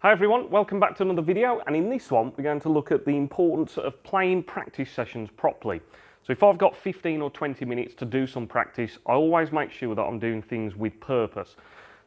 Hi everyone, welcome back to another video, and in this one we're going to look at the importance of playing practice sessions properly. So if I've got 15 or 20 minutes to do some practice, I always make sure that I'm doing things with purpose.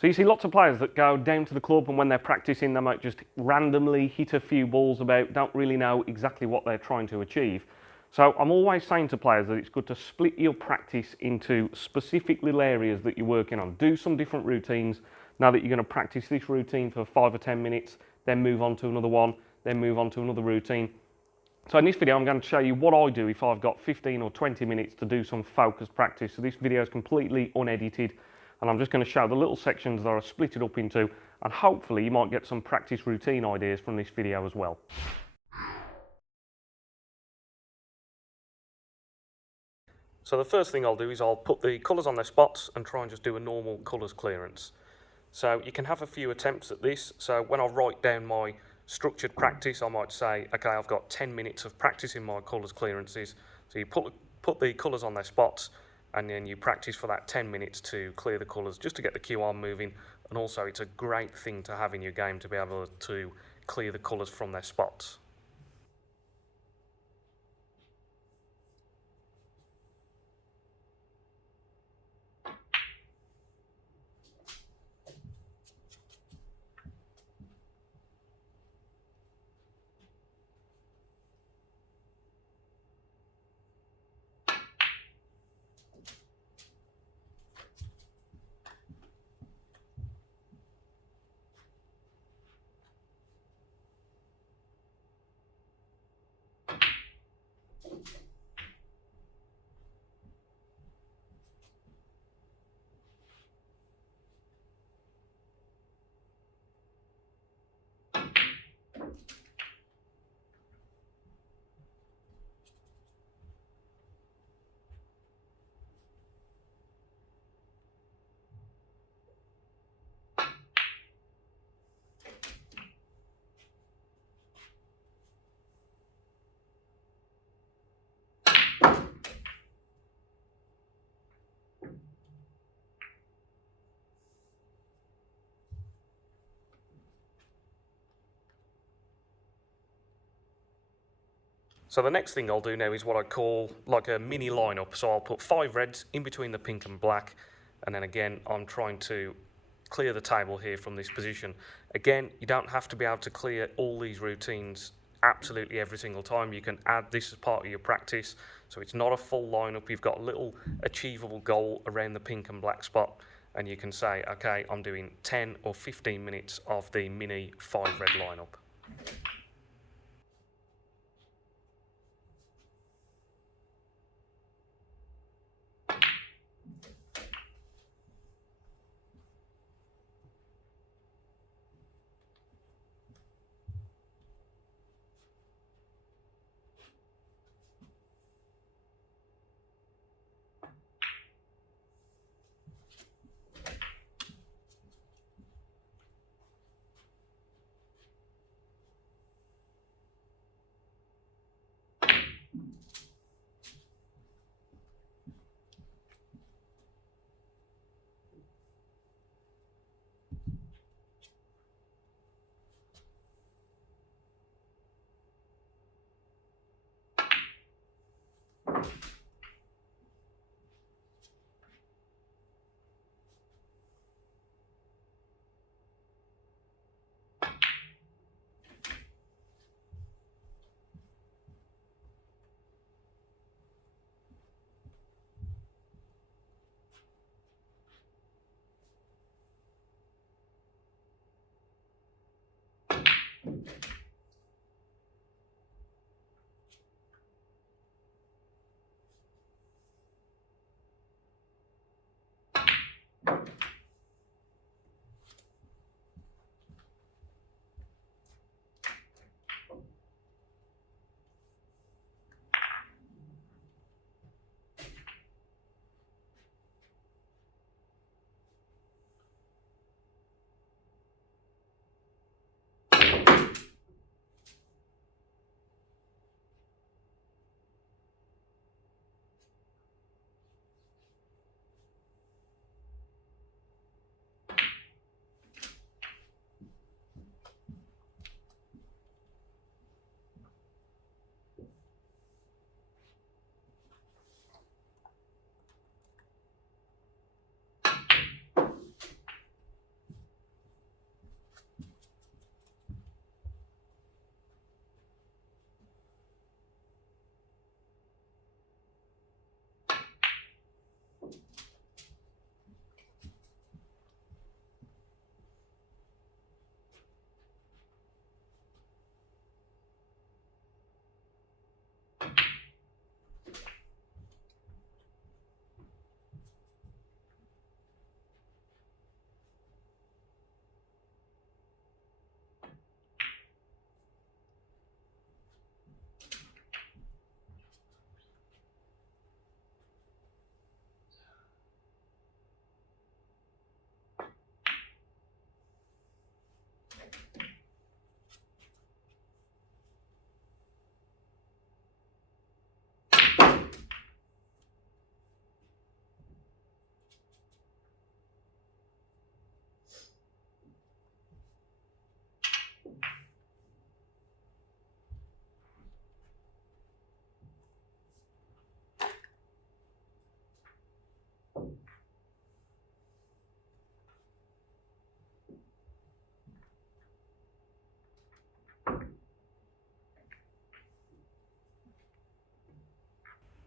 So you see lots of players that go down to the club and when they're practicing they might just randomly hit a few balls about, don't really know exactly what they're trying to achieve. So I'm always saying to players that it's good to split your practice into specific little areas that you're working on. Do some different routines. Now that you're going to practice this routine for 5 or 10 minutes, then move on to another one, then move on to another routine. So in this video, I'm going to show you what I do if I've got 15 or 20 minutes to do some focused practice. So this video is completely unedited, and I'm just going to show the little sections that I split it up into, and hopefully you might get some practice routine ideas from this video as well. So the first thing I'll do is I'll put the colours on their spots and try and just do a normal colours clearance. So you can have a few attempts at this. So when I write down my structured practice, I might say, okay, I've got 10 minutes of practicing my colours clearances. So you put the colours on their spots, and then you practice for that 10 minutes to clear the colours, just to get the cue arm moving. And also it's a great thing to have in your game to be able to clear the colours from their spots. So the next thing I'll do now is what I call like a mini lineup. So I'll put 5 reds in between the pink and black, and then again I'm trying to clear the table here from this position. Again, you don't have to be able to clear all these routines absolutely every single time. You can add this as part of your practice, so it's not a full lineup. You've got a little achievable goal around the pink and black spot, and you can say, okay, I'm doing 10 or 15 minutes of the mini 5 red lineup.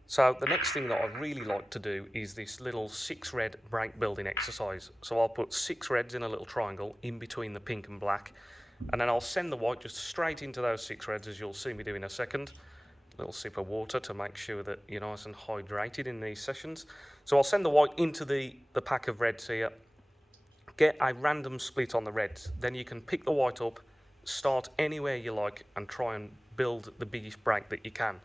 So the next thing that I'd really like to do is this little 6 red break building exercise. So I'll put 6 reds in a little triangle in between the pink and black, and then I'll send the white just straight into those 6 reds, as you'll see me do in a second. A little sip of water to make sure that you're nice and hydrated in these sessions. So I'll send the white into the pack of reds here, get a random split on the reds, then you can pick the white up, start anywhere you like and try and build the biggest break that you can.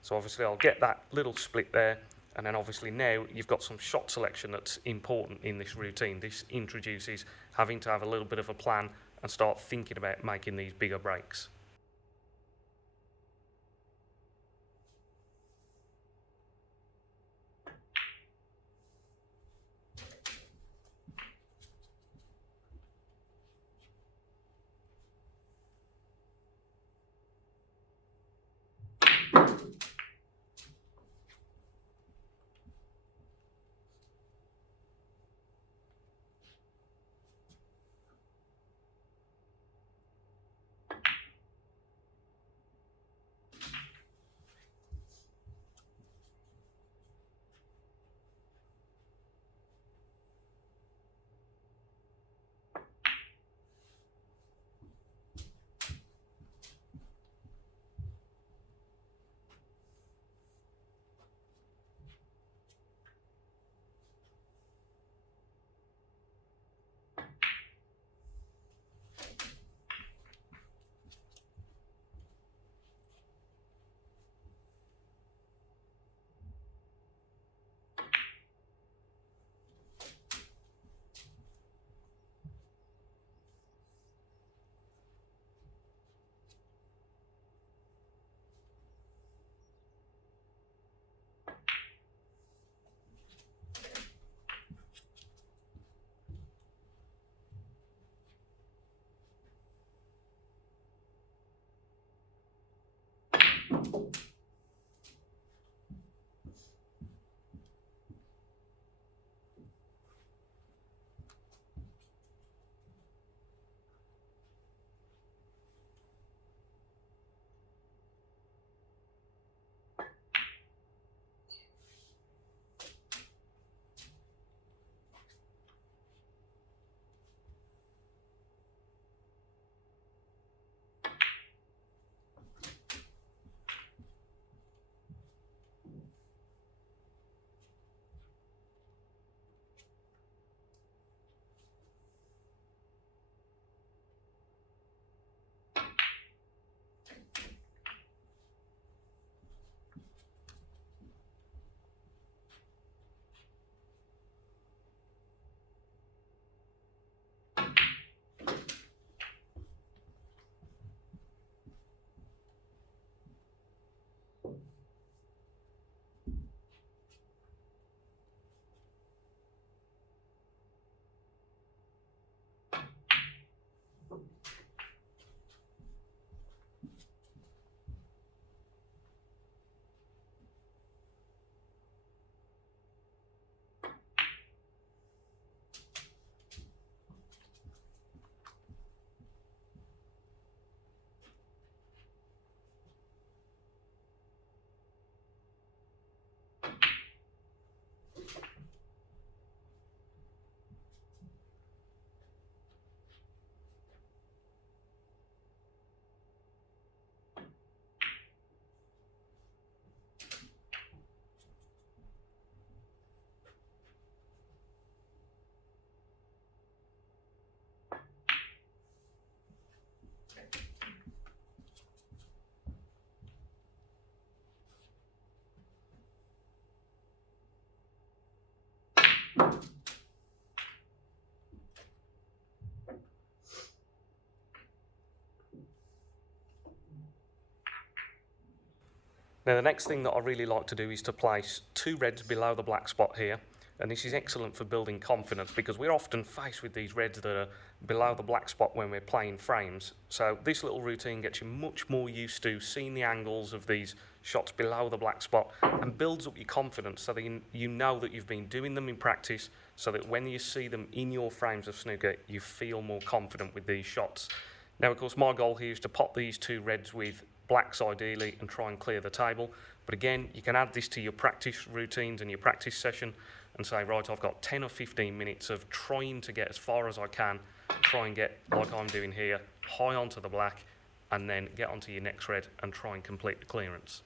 So obviously I'll get that little split there, and then obviously now you've got some shot selection that's important in this routine. This introduces having to have a little bit of a plan and start thinking about making these bigger breaks. Now the next thing that I really like to do is to place 2 reds below the black spot here, and this is excellent for building confidence because we're often faced with these reds that are below the black spot when we're playing frames. So this little routine gets you much more used to seeing the angles of these shots below the black spot and builds up your confidence so that you know that you've been doing them in practice, so that when you see them in your frames of snooker you feel more confident with these shots. Now of course my goal here is to pot these 2 reds with blacks ideally, and try and clear the table. But again, you can add this to your practice routines and your practice session and say, right, I've got 10 or 15 minutes of trying to get as far as I can, try and get, like I'm doing here, high onto the black, and then get onto your next red and try and complete the clearance.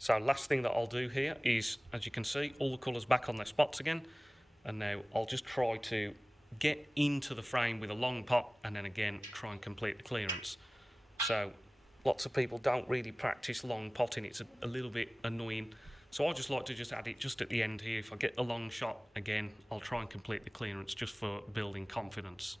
So last thing that I'll do here is, as you can see, all the colours back on their spots again. And now I'll just try to get into the frame with a long pot and then again try and complete the clearance. So lots of people don't really practice long potting, it's a little bit annoying. So I just like to just add it just at the end here. If I get the long shot again, I'll try and complete the clearance just for building confidence.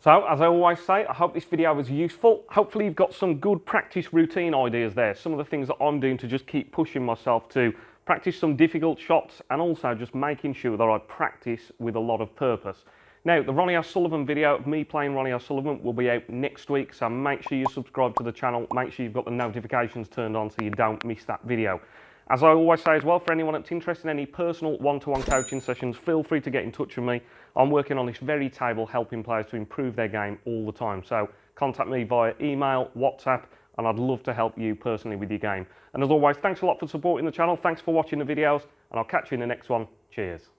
So, as I always say, I hope this video was useful. Hopefully you've got some good practice routine ideas there. Some of the things that I'm doing to just keep pushing myself to practice some difficult shots and also just making sure that I practice with a lot of purpose. Now, the Ronnie O'Sullivan video of me playing Ronnie O'Sullivan will be out next week, so make sure you subscribe to the channel, make sure you've got the notifications turned on so you don't miss that video. As I always say as well, for anyone that's interested in any personal one-to-one coaching sessions, feel free to get in touch with me. I'm working on this very table helping players to improve their game all the time. So contact me via email, WhatsApp, and I'd love to help you personally with your game. And as always, thanks a lot for supporting the channel. Thanks for watching the videos, and I'll catch you in the next one. Cheers.